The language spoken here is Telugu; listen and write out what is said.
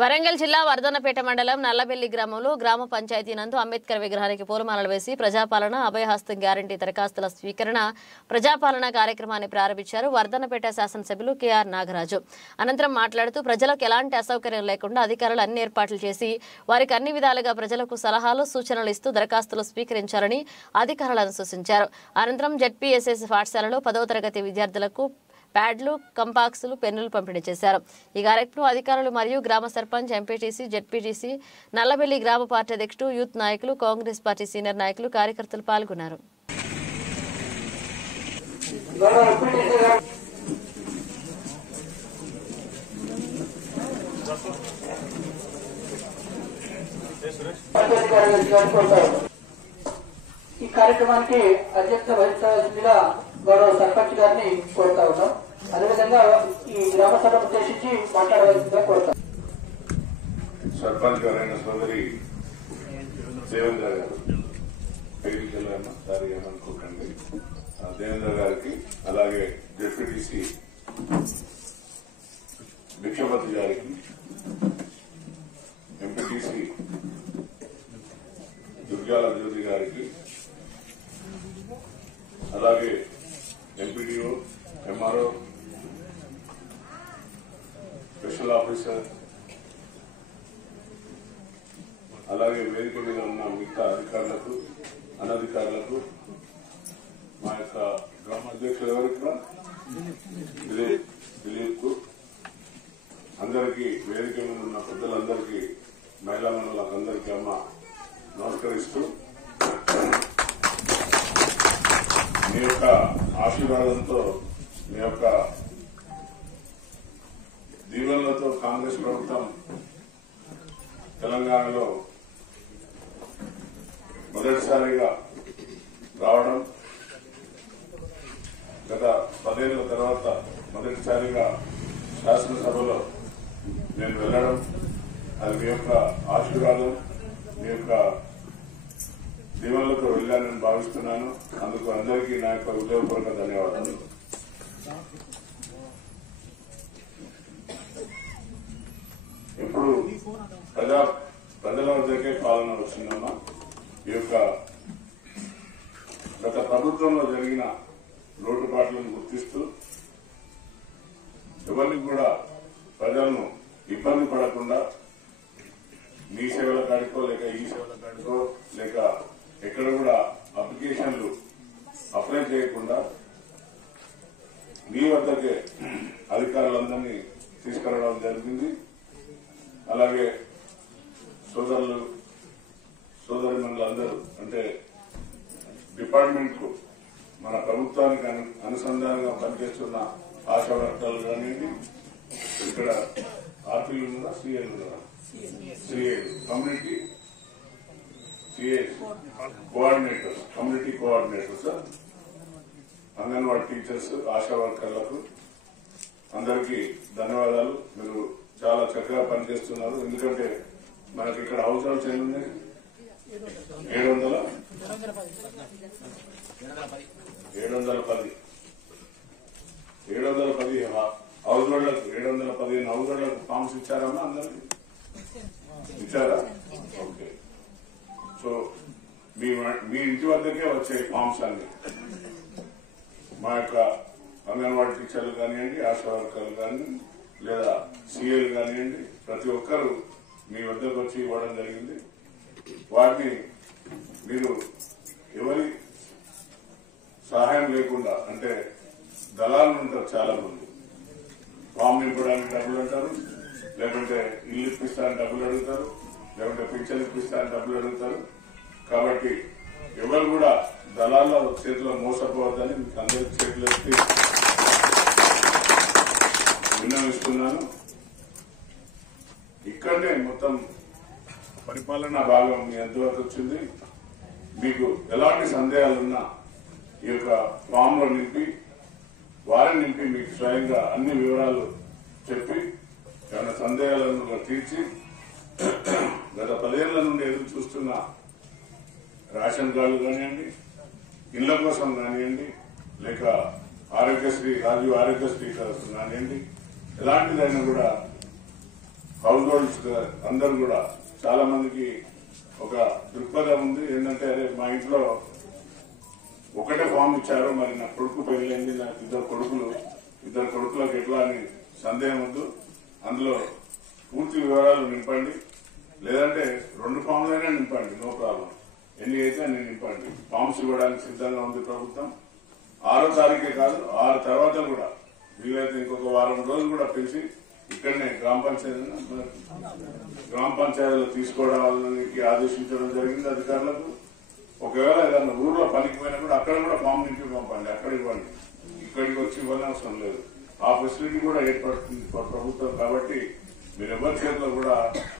వరంగల్ జిల్లా వర్ధన్నపేట మండలం నల్లబెల్లి గ్రామంలో గ్రామ పంచాయతీ నందు అంబేద్కర్ విగ్రహానికి పూలమాలలు వేసి ప్రజాపాలన అభయహస్తం గ్యారంటీ దరఖాస్తుల స్వీకరణ ప్రజాపాలన కార్యక్రమాన్ని ప్రారంభించారు వర్ధన్నపేట శాసనసభ్యులు కెఆర్ నాగరాజు. అనంతరం మాట్లాడుతూ ప్రజలకు ఎలాంటి అసౌకర్యం లేకుండా అధికారులు అన్ని ఏర్పాట్లు చేసి వారికి అన్ని విధాలుగా ప్రజలకు సలహాలు సూచనలు ఇస్తూ దరఖాస్తులు స్వీకరించాలని అధికారులను సూచించారు. అనంతరం జెడ్పీఎస్ఎస్ పాఠశాలలో 10వ తరగతి విద్యార్థులకు ప్యాడ్లు, కంపాక్సులు, పెన్నులు పంపిణీ చేశారు. ఈ కార్యక్రమంలో అధికారులు మరియు గ్రామ సర్పంచ్, ఎంపీటీసీ, జెడ్పీటీసీ, నల్లబెల్లి గ్రామ పార్టీ అధ్యక్షుడు, యూత్ నాయకులు, కాంగ్రెస్ పార్టీ సీనియర్ నాయకులు, కార్యకర్తలు పాల్గొన్నారు. ఈ కార్యక్రమానికి అధ్యక్షత వహించాల్సిందిగా గౌరవ సర్పంచ్ గారిని కోరుతా ఉన్నాం. అదేవిధంగా ఈ గ్రామ సభను ఉద్దేశించి మాట్లాడవలసిందిగా కోరుతాం. సర్పంచ్ గారైన సోదరి దేవేంద్ర గారు సారీ ఏమనుకోకండి, దేవేంద్ర గారికి, అలాగే డిప్యూటీసీ భిక్షపతి గారికి, ఎంపీటీసీ దుర్గాల జ్యోతి గారికి, అలాగే ఎంపీడీఓ, ఎంఆర్ఓ, స్పెషల్ ఆఫీసర్, అలాగే వేదిక మీద ఉన్న మిగతా అధికారులకు, అనధికారులకు, మా యొక్క గ్రామ అధ్యక్షులు ఎవరికి దిలీప్ కు, అందరికీ, వేదిక మీద ఉన్న పెద్దలందరికీ, మహిళా మండలకు అందరికీ అమ్మ నమస్కరిస్తూ, మీ యొక్క ఆశీర్వాదంతో, మీ యొక్క దీవెనలతో కాంగ్రెస్ ప్రభుత్వం తెలంగాణలో మొదటిసారిగా రావడం, గత 10 ఏళ్ల తర్వాత మొదటిసారిగా శాసనసభలో నేను వెళ్లడం, అది మీ యొక్క ఆశీర్వాదం, మీ యొక్క దీవెనలతో వెళ్లానని భావిస్తున్నాను. అందుకు అందరికీ నా యొక్క హృదయపూర్వక ధన్యవాదాలు. ఇప్పుడు ప్రజల వద్దకే పాలన వచ్చిందమ్మా. ఈ యొక్క గత ప్రభుత్వంలో జరిగిన లోటుపాట్లను గుర్తిస్తూ ఎవరిని కూడా ప్రజలను ఇబ్బంది పడకుండా మీ సేవల కాడికో లేక ఈ సేవల కాడికో లేక ఎక్కడ కూడా అప్లికేషన్లు అప్లై చేయకుండా మీ వద్దకే అధికారులందరినీ తీసుకురావడం జరిగింది. అలాగే సోదరులు సోదరిమణులందరూ, అంటే డిపార్ట్మెంట్ కు, మన ప్రభుత్వానికి అనుసంధానంగా పనిచేస్తున్న ఆశా వర్కర్లు కానివ్వండి, ఇక్కడ ఆర్పీలు ఉన్నారా, సీఏలు ఉన్నారా, సీఏలు, community CA coordinators, community coordinators, anganwadi teachers, ASHA వర్కర్లకు అందరికీ ధన్యవాదాలు. మీరు చాలా చక్కగా పనిచేస్తున్నారు. ఎందుకంటే మనకి ఇక్కడ హౌస్ హోల్డ్స్ ఏమున్నాయి, 710 హౌస్ హోల్డ్లకు, 715 హౌస్ హోల్డ్లకు ఫామ్స్ ఇచ్చారమ్మా, అందరికి ఇచ్చారా? ఓకే. సో మీ ఇంటి వద్దకే వచ్చే ఫామ్స్ అన్ని మా యొక్క అంగన్వాడీ టీచర్లు కానివ్వండి, ఆశా వర్కర్లు కానివ్వండి, లేదా సీఏలు కానివ్వండి, ప్రతి ఒక్కరూ మీ వద్దకు వచ్చి ఇవ్వడం జరిగింది. వాటిని మీరు ఎవరి సహాయం లేకుండా, అంటే దళాలు ఉంటారు చాలా మంది, ఫామ్ నింపడానికి డబ్బులు అంటారు, లేకుంటే ఇల్లు ఇప్పిస్తారని డబ్బులు అడుగుతారు, లేకుంటే పింఛన్ ఇప్పిస్తారని డబ్బులు అడుగుతారు. కాబట్టి ఎవరు కూడా దళాల చేతిలో మోసపోవద్దని మీకు అందరికి చేతులు ఎత్తి విన్నవిస్తున్నాను. ఇక్కడనే మొత్తం పరిపాలనా భాగం మీ ఎంతవరకు వచ్చింది. మీకు ఎలాంటి సందేహాలున్నా ఈ యొక్క ఫామ్ లో నింపి, వారిని నింపి మీకు స్వయంగా అన్ని వివరాలు చెప్పి ఏమైనా సందేహాలను తీర్చి, గత 10 ఏళ్ల నుండి ఎదురు చూస్తున్న రేషన్ కార్డులు కానివ్వండి, ఇళ్ల కోసం కానివ్వండి, లేక ఆరోగ్యశ్రీ, రాజీవ్ ఆరోగ్యశ్రీ కోసం కానివ్వండి, ఎలాంటిదైనా కూడా హౌస్ హోల్డ్స్ అందరూ కూడా చాలా మందికి ఒక దృక్పథం ఉంది. ఏంటంటే అరే మా ఇంట్లో ఒకటే ఫామ్ ఇచ్చారు, మరి నా కొడుకు పెళ్ళైంది, నాకు ఇద్దరు కొడుకులకు ఎట్లా అని సందేహం వద్దు. అందులో పూర్తి వివరాలు నింపండి, లేదంటే 2 ఫామ్లైనా నింపండి, నో ప్రాబ్లం. ఎన్ని అయితే అన్ని నింపండి. ఫామ్స్ ఇవ్వడానికి సిద్ధంగా ఉంది ప్రభుత్వం. 6వ తారీఖే కాదు, 6 తర్వాత కూడా వీలైతే ఇంకొక వారం రోజులు కూడా పిలిచి ఇక్కడనే గ్రామ పంచాయతీలో తీసుకోవడానికి ఆదేశించడం జరిగింది అధికారులకు. ఒకవేళ ఏదన్నా ఊర్లో పనికి పోయినా కూడా అక్కడ కూడా ఫామ్ నింపి పంపండి, అక్కడ ఇవ్వండి, ఇక్కడికి వచ్చి ఇవ్వాలని అవసరం లేదు. ఆ ఫెసిలిటీ కూడా ఏర్పడుతుంది ప్రభుత్వం. కాబట్టి మీరు ఎవరి చేతిలో కూడా